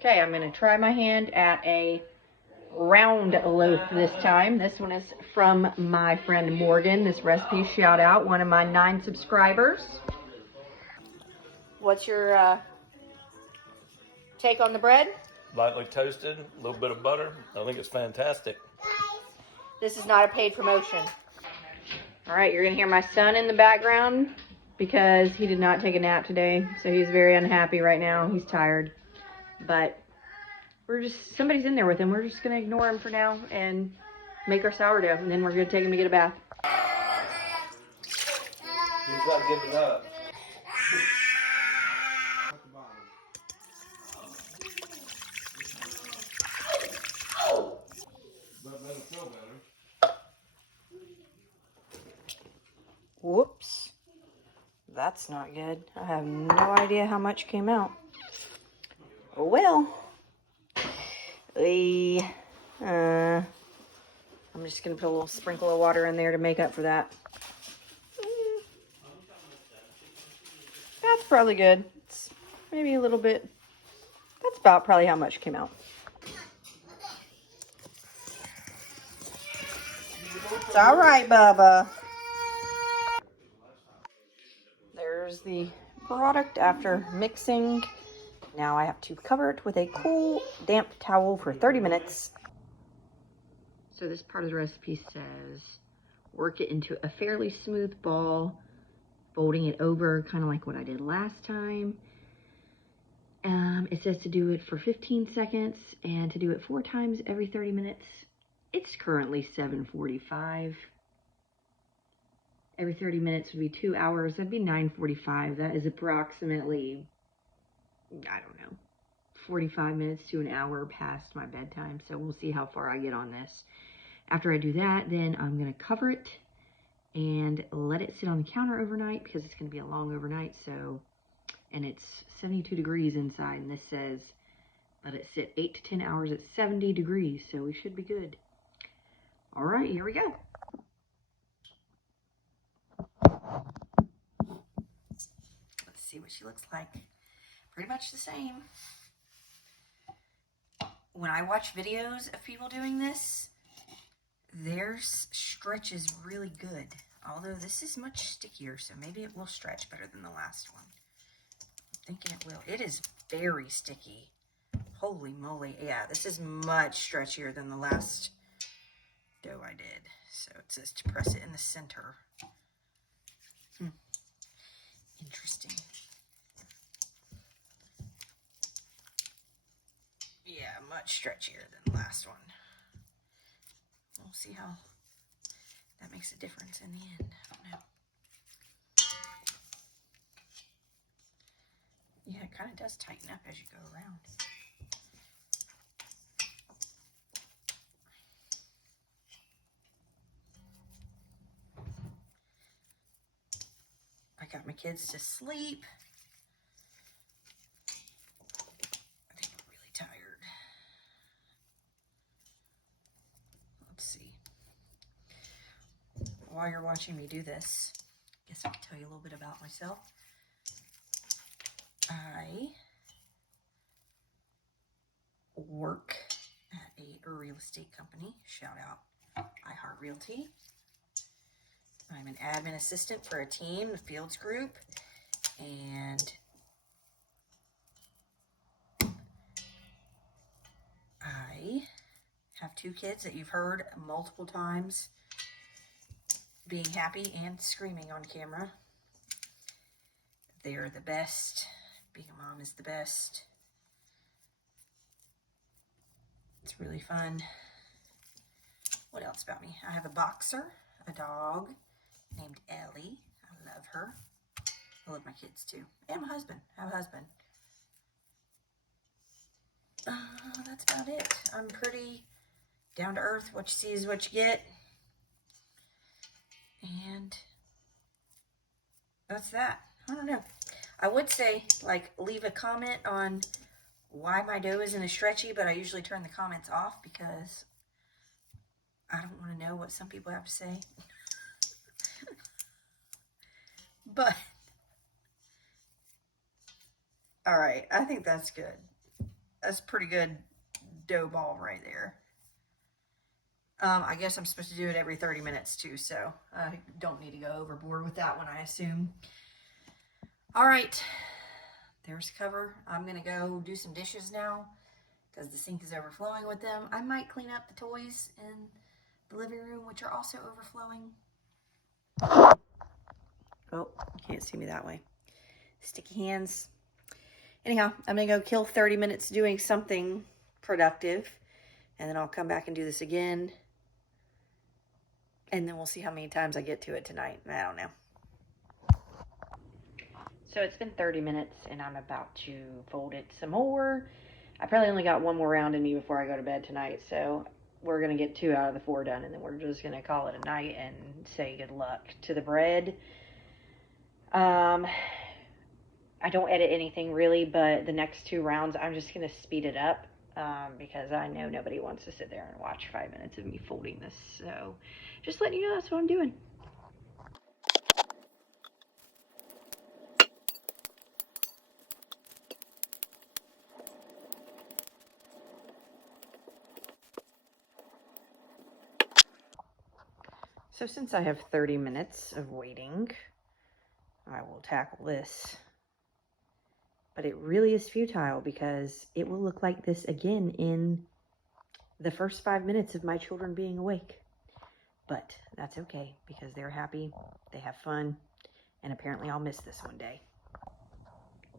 Okay, I'm going to try my hand at a round loaf this time. This one is from my friend Morgan. This recipe, shout out, one of my 9 subscribers. What's your take on the bread? Lightly toasted, a little bit of butter. I think it's fantastic. This is not a paid promotion. All right, you're going to hear my son in the background because he did not take a nap today. So he's very unhappy right now. He's tired. But somebody's in there with him. We're just going to ignore him for now and make our sourdough. And then we're going to take him to get a bath. He's not giving up. Whoops. That's not good. I have no idea how much came out. Oh well. I'm just going to put a little sprinkle of water in there to make up for that. That's probably good. It's maybe a little bit. That's about probably how much came out. It's all right, Bubba. There's the product after mixing. Now I have to cover it with a cool, damp towel for 30 minutes. So this part of the recipe says, work it into a fairly smooth ball, folding it over, kind of like what I did last time. It says to do it for 15 seconds and to do it 4 times every 30 minutes. It's currently 7:45. Every 30 minutes would be 2 hours. That'd be 9:45. That is approximately, I don't know, 45 minutes to an hour past my bedtime. So we'll see how far I get on this. After I do that, then I'm going to cover it and let it sit on the counter overnight because it's going to be a long overnight. So, and it's 72 degrees inside, and this says let it sit 8 to 10 hours at 70 degrees. So we should be good. All right, here we go. Let's see what she looks like. Pretty much the same. When I watch videos of people doing this, their stretch is really good. Although this is much stickier, so maybe it will stretch better than the last one. I'm thinking it will. It is very sticky. Holy moly. Yeah, this is much stretchier than the last dough I did. So it says to press it in the center. Interesting. Yeah, much stretchier than the last one. We'll see how that makes a difference in the end. I don't know. Yeah, it kind of does tighten up as you go around. I got my kids to sleep. I think I'm really tired. Let's see. While you're watching me do this, I guess I can tell you a little bit about myself. I work at a real estate company. Shout out iHeart Realty. I'm an admin assistant for a team, the Fields Group, and I have 2 kids that you've heard multiple times being happy and screaming on camera. They are the best. Being a mom is the best. It's really fun. What else about me? I have a boxer, a dog named Ellie. I love her. I love my kids too. And my husband. I have a husband. That's about it. I'm pretty down to earth. What you see is what you get. And that's that. I don't know. I would say, like, leave a comment on why my dough isn't as stretchy, but I usually turn the comments off because I don't want to know what some people have to say. But, all right, I think that's good. That's pretty good dough ball right there. I guess I'm supposed to do it every 30 minutes too, so I don't need to go overboard with that one, I assume. All right, there's the cover. I'm gonna go do some dishes now because the sink is overflowing with them. I might clean up the toys in the living room, which are also overflowing. Oh, you can't see me that way. Sticky hands. Anyhow, I'm gonna go kill 30 minutes doing something productive, and then I'll come back and do this again. And then we'll see how many times I get to it tonight. I don't know. So it's been 30 minutes and I'm about to fold it some more. I probably only got one more round in me before I go to bed tonight. So we're going to get 2 out of the 4 done. And then we're just going to call it a night and say good luck to the bread. I don't edit anything really, but the next 2 rounds I'm just going to speed it up. Because I know nobody wants to sit there and watch 5 minutes of me folding this. So just letting you know that's what I'm doing. So since I have 30 minutes of waiting, I will tackle this. But it really is futile because it will look like this again in the first 5 minutes of my children being awake. But that's okay because they're happy, they have fun, and apparently I'll miss this one day.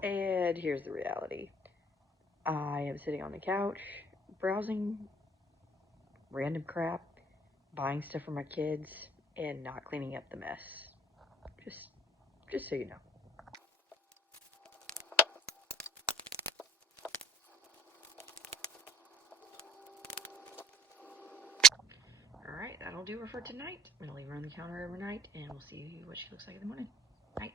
And here's the reality. I am sitting on the couch, browsing random crap, buying stuff for my kids, and not cleaning up the mess. Just so you know. Alright, that'll do her for tonight. I'm going to leave her on the counter overnight, and we'll see what she looks like in the morning. Night.